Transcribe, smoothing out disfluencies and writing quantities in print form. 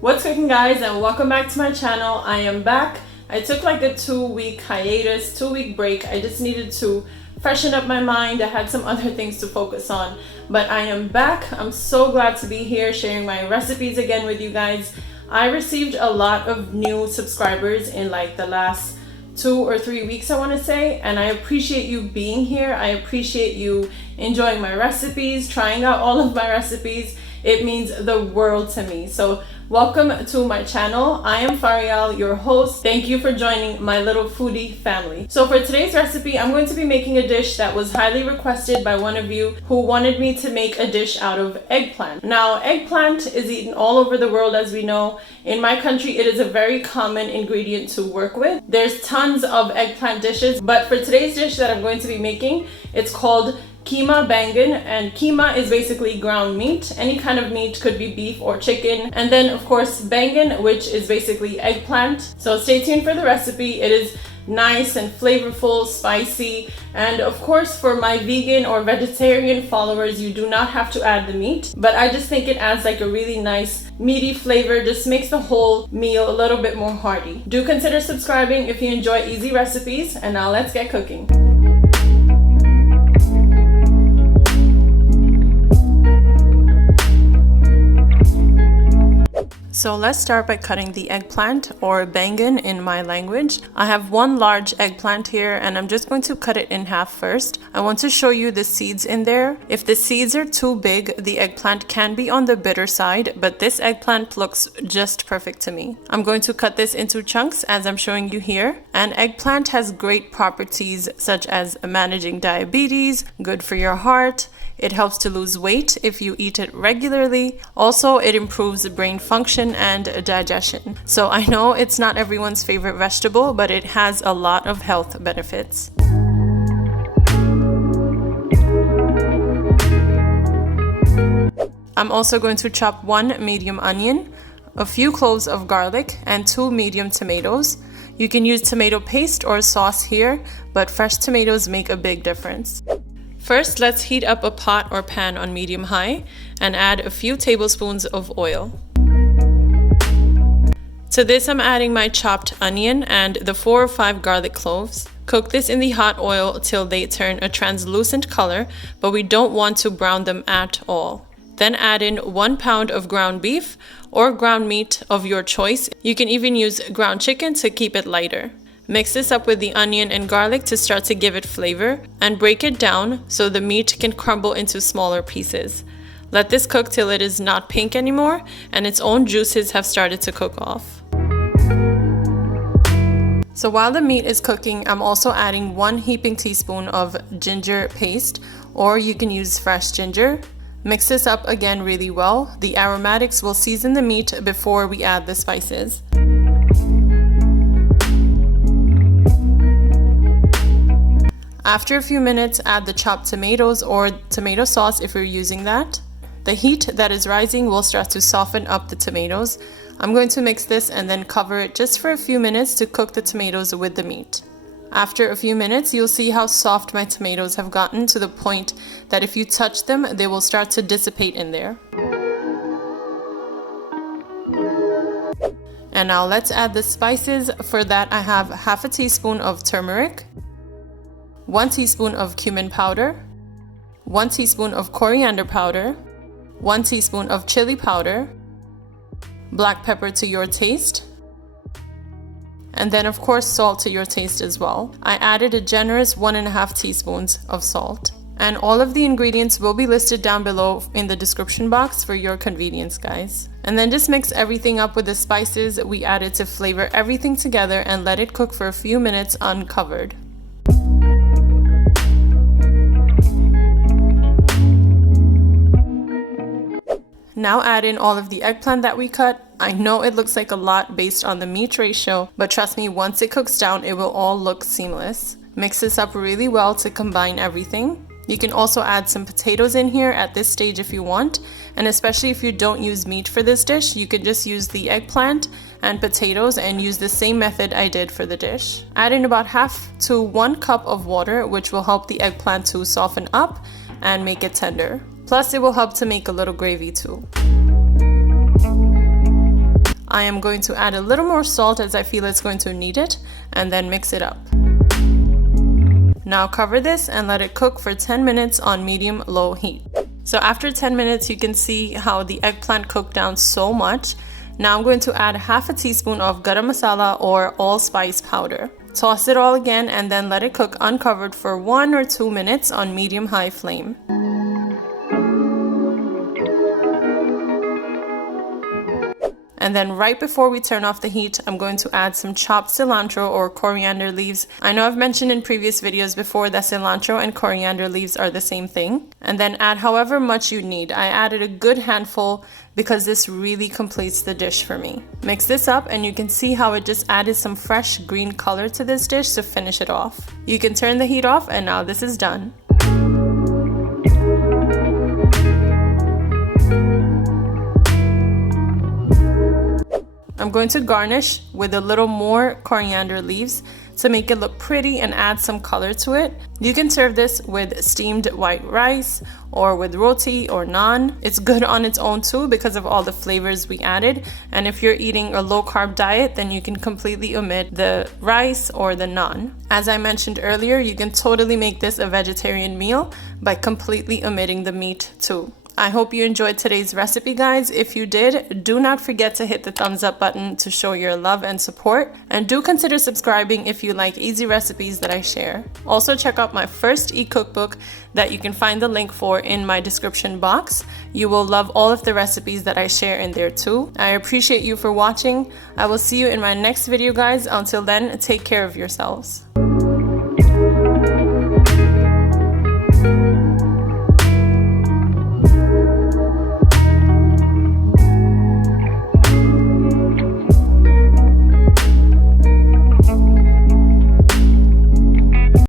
What's cooking, guys, and welcome back to my channel. I am back. I took like a 2-week hiatus, 2-week break. I just needed to freshen up my mind. I had some other things to focus on, but I am back. I'm so glad to be here sharing my recipes again with you guys. I received a lot of new subscribers in like the last 2 or 3 weeks, I want to say, and I appreciate you being here. I appreciate you enjoying my recipes, trying out all of my recipes. It means the world to me. So welcome to my channel. I am Farial, your host. Thank you for joining my little foodie family. So for today's recipe, I'm going to be making a dish that was highly requested by one of you who wanted me to make a dish out of eggplant. Now, eggplant is eaten all over the world, as we know. In my country, it is a very common ingredient to work with. There's tons of eggplant dishes, but for today's dish that I'm going to be making, it's called Keema Baingan, and keema is basically ground meat. Any kind of meat, could be beef or chicken. And then of course baingan, which is basically eggplant. So stay tuned for the recipe. It is nice and flavorful, spicy, and of course for my vegan or vegetarian followers, you do not have to add the meat, but I just think it adds like a really nice meaty flavor, just makes the whole meal a little bit more hearty. Do consider subscribing if you enjoy easy recipes, and now let's get cooking. So let's start by cutting the eggplant, or baingan in my language. I have one large eggplant here and I'm just going to cut it in half first. I want to show you the seeds in there. If the seeds are too big, the eggplant can be on the bitter side, but this eggplant looks just perfect to me. I'm going to cut this into chunks as I'm showing you here. And eggplant has great properties such as managing diabetes, good for your heart. It helps to lose weight if you eat it regularly. Also, it improves brain function and digestion. So I know it's not everyone's favorite vegetable, but it has a lot of health benefits. I'm also going to chop 1 medium onion, a few cloves of garlic, and 2 medium tomatoes. You can use tomato paste or sauce here, but fresh tomatoes make a big difference. First, let's heat up a pot or pan on medium-high and add a few tablespoons of oil. To this, I'm adding my chopped onion and the 4 or 5 garlic cloves. Cook this in the hot oil till they turn a translucent color, but we don't want to brown them at all. Then add in 1 pound of ground beef or ground meat of your choice. You can even use ground chicken to keep it lighter. Mix this up with the onion and garlic to start to give it flavor, and break it down so the meat can crumble into smaller pieces. Let this cook till it is not pink anymore and its own juices have started to cook off. So while the meat is cooking, I'm also adding 1 heaping teaspoon of ginger paste, or you can use fresh ginger. Mix this up again really well. The aromatics will season the meat before we add the spices. After a few minutes, add the chopped tomatoes or tomato sauce if you're using that. The heat that is rising will start to soften up the tomatoes. I'm going to mix this and then cover it just for a few minutes to cook the tomatoes with the meat. After a few minutes, you'll see how soft my tomatoes have gotten, to the point that if you touch them, they will start to dissipate in there. And now let's add the spices. For that, I have half a teaspoon of turmeric, 1 teaspoon of cumin powder, 1 teaspoon of coriander powder, 1 teaspoon of chili powder, black pepper to your taste, and then of course salt to your taste as well. I added a generous 1.5 teaspoons of salt. And all of the ingredients will be listed down below in the description box for your convenience, guys. And then just mix everything up with the spices we added to flavor everything together and let it cook for a few minutes uncovered. Now add in all of the eggplant that we cut. I know it looks like a lot based on the meat ratio, but trust me, once it cooks down, it will all look seamless. Mix this up really well to combine everything. You can also add some potatoes in here at this stage if you want, and especially if you don't use meat for this dish, you could just use the eggplant and potatoes and use the same method I did for the dish. Add in about half to 1 cup of water, which will help the eggplant to soften up and make it tender. Plus, it will help to make a little gravy too. I am going to add a little more salt as I feel it's going to need it, and then mix it up. Now cover this and let it cook for 10 minutes on medium-low heat. So after 10 minutes, you can see how the eggplant cooked down so much. Now I'm going to add half a teaspoon of Garam Masala or allspice powder. Toss it all again and then let it cook uncovered for 1 or 2 minutes on medium-high flame. And then right before we turn off the heat, I'm going to add some chopped cilantro or coriander leaves. I know I've mentioned in previous videos before that cilantro and coriander leaves are the same thing. And then add however much you need. I added a good handful because this really completes the dish for me. Mix this up and you can see how it just added some fresh green color to this dish to finish it off. You can turn the heat off and now this is done. I'm going to garnish with a little more coriander leaves to make it look pretty and add some color to it. You can serve this with steamed white rice or with roti or naan. It's good on its own too because of all the flavors we added. And if you're eating a low carb diet, then you can completely omit the rice or the naan. As I mentioned earlier, you can totally make this a vegetarian meal by completely omitting the meat too. I hope you enjoyed today's recipe, guys. If you did, do not forget to hit the thumbs up button to show your love and support. And do consider subscribing if you like easy recipes that I share. Also, check out my first e-cookbook that you can find the link for in my description box. You will love all of the recipes that I share in there too. I appreciate you for watching. I will see you in my next video, guys. Until then, take care of yourselves.